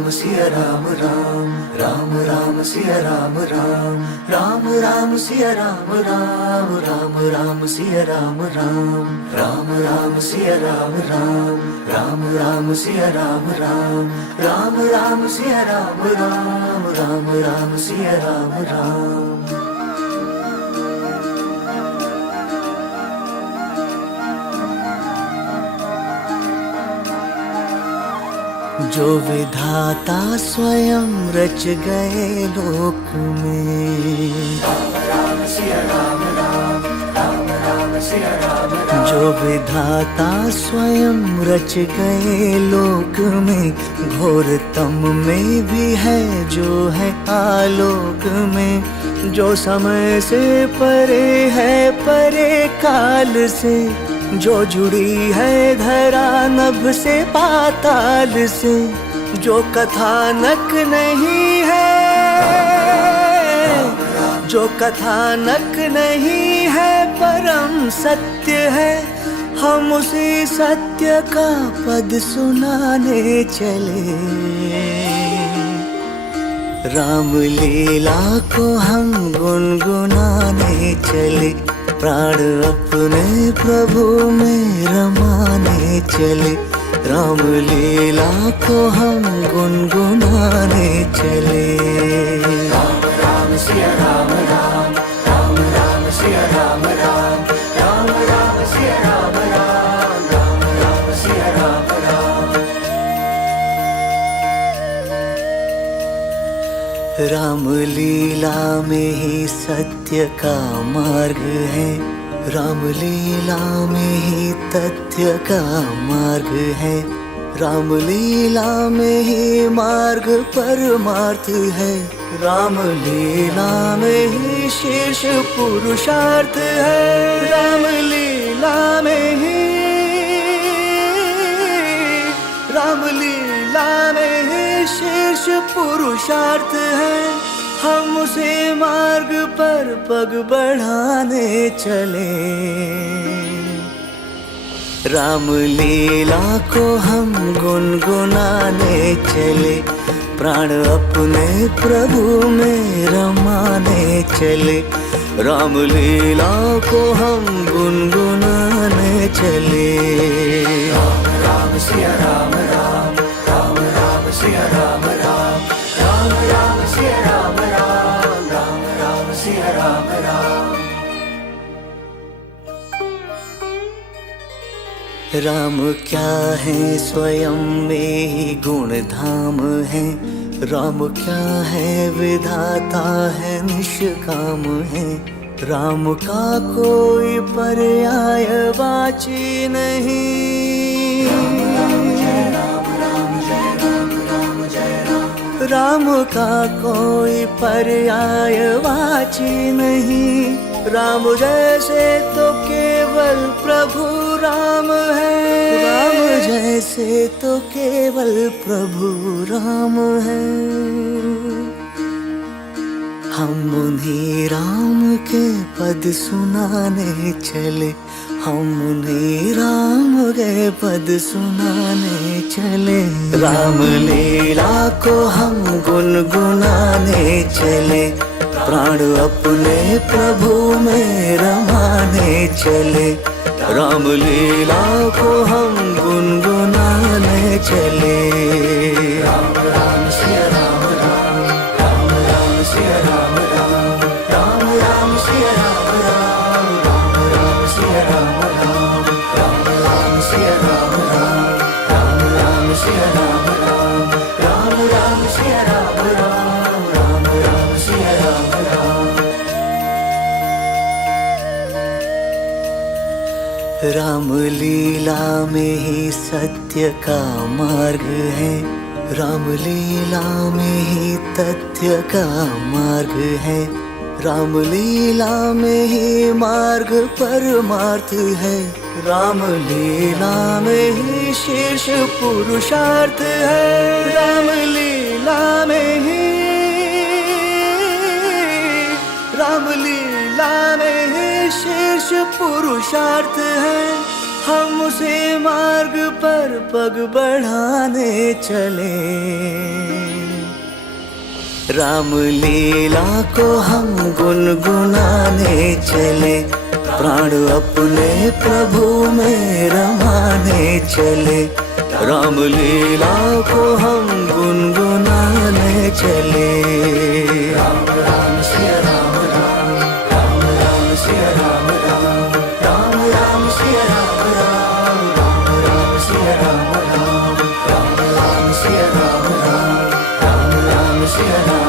राम सिया राम राम, राम राम सिया राम राम, राम राम सिया राम राम, राम राम सिया राम राम, राम राम सिया राम राम, राम राम सिया राम राम, राम राम सिया राम राम, राम राम सिया राम राम। जो विधाता स्वयं रच गए लोक में, राम सिया राम राम, राम राम सिया राम राम। जो विधाता स्वयं रच गए लोक में, घोरतम में भी है जो है आलोक में। जो समय से परे है, परे काल से, जो जुड़ी है धरा नभ से पाताल से। जो कथानक नहीं है, जो कथानक नहीं है, परम सत्य है। हम उसी सत्य का पद सुनाने चले। राम लीला को हम गुनगुनाने चले, प्राण अपने प्रभु में रमाने चले। राम लीला को हम गुनगुनाने चले। राम राम सिया राम राम, राम राम सिया राम राम, राम राम सिया राम राम, राम राम सिया राम राम। राम लीला में ही सत्य का मार्ग है, राम लीला में ही तथ्य का मार्ग है। राम लीला में ही मार्ग परमार्थ है, राम लीला में ही शीर्ष पुरुषार्थ है। राम लीला में ही, राम लीला में ही शीर्ष पुरुषार्थ है। हम उसे मार्ग पर पग बढ़ाने चले। राम लीला को हम गुनगुनाने चले, प्राण अपने प्रभु में रमाने चले। राम लीला को हम गुनगुनाने चले। राम राम सिया राम राम, राम राम सिया राम राम, राम राम सिया राम राम, राम राम सिया राम राम। राम क्या है स्वयं में ही गुण धाम है, राम क्या है विधाता है निष्काम है। राम का कोई पर्यायवाची नहीं, राम का कोई पर्यायवाची नहीं। राम जैसे तो केवल प्रभु राम है, राम जैसे तो केवल प्रभु राम है। हम उन्हीं राम के पद सुनाने चले, हम उन्हीं राम के पद सुनाने चले। राम लीला को हम गुनगुनाने चले, प्राण अपने प्रभु में रमाने चले। राम लीला को हम गुनगुनाने चले। राम राम सिया राम राम, राम राम सिया राम राम, राम राम सिया राम राम, राम राम सिया राम राम, राम राम सिया राम राम, राम राम सिया राम राम, राम राम सिया राम राम, राम राम सिया राम राम। राम लीला में ही सत्य का मार्ग है, राम लीला में ही तथ्य का मार्ग है। राम लीला में ही मार्ग परमार्थ है, राम लीला में ही शीर्ष पुरुषार्थ है। राम लीला में ही, राम लीला में ही शीर्ष पुरुषार्थ है। हम उसी मार्ग पर पग बढ़ाने चले। राम लीला को हम गुनगुनाने चले, प्राण अपने प्रभु में रमाने चले। राम लीला को हम गुनगुनाने चले। राम राम सिया राम राम, राम राम सिया राम राम, राम राम सिया राम राम, राम राम सिया राम राम, राम राम सिया राम राम, राम राम सिया राम।